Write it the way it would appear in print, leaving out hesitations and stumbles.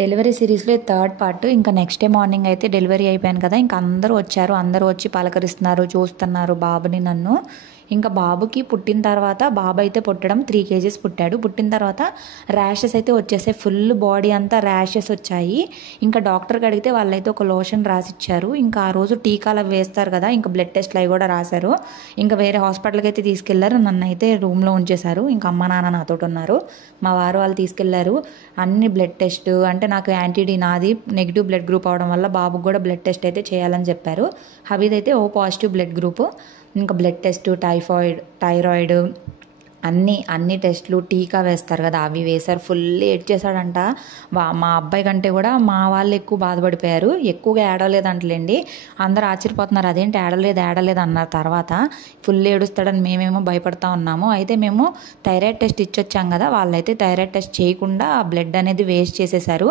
Delivery సిరీస్లో third part. ఇంకా next day morning అయితే డెలివరీ అయిపోయాను కదా, ఇంకా అందరూ వచ్చారు, అందరూ వచ్చి పలకరిస్తున్నారు, చూస్తున్నారు బాబుని నన్ను. ఇంకా బాబుకి పుట్టిన తర్వాత, బాబు అయితే పుట్టడం 3 kgs పుట్టాడు. పుట్టిన తర్వాత ర్యాషెస్ అయితే వచ్చేసాయి, ఫుల్ బాడీ అంతా ర్యాషెస్ వచ్చాయి. ఇంకా డాక్టర్కి అడిగితే వాళ్ళైతే ఒక లోషన్ రాసిచ్చారు. ఇంకా ఆ రోజు టీకాలు అవి వేస్తారు కదా, ఇంకా బ్లడ్ టెస్ట్లు అవి కూడా రాశారు. ఇంకా వేరే హాస్పిటల్కి అయితే తీసుకెళ్లారు, నన్ను అయితే రూమ్లో ఉంచేశారు. ఇంకా అమ్మ నాన్న నాతోటి ఉన్నారు, మా వారు వాళ్ళు తీసుకెళ్లారు. అన్ని బ్లడ్ టెస్ట్ అంటే నాకు యాంటీడీ నాది నెగిటివ్ బ్లడ్ గ్రూప్ అవడం వల్ల బాబుకి కూడా బ్లడ్ టెస్ట్ అయితే చేయాలని చెప్పారు. హబీద్ అయితే ఓ పాజిటివ్ బ్లడ్ గ్రూపు. ఇంకా బ్లడ్ టెస్ట్, థైరాయిడ్ అన్ని టెస్టులు, టీకా వేస్తారు కదా అవి వేశారు. ఫుల్ ఏడ్చేశాడంట. మా అబ్బాయి కంటే కూడా మా వాళ్ళు ఎక్కువ బాధపడిపోయారు. ఎక్కువగా ఏడవలేదంటలేండి, అందరూ ఆశ్చర్యపోతున్నారు, అదేంటి ఏడలేదు అన్నారు. తర్వాత ఫుల్ ఏడుస్తాడని మేమేమో భయపడతా ఉన్నాము. అయితే మేము థైరాయిడ్ టెస్ట్ ఇచ్చొచ్చాం కదా, వాళ్ళైతే థైరాయిడ్ టెస్ట్ చేయకుండా బ్లడ్ అనేది వేస్ట్ చేసేసారు.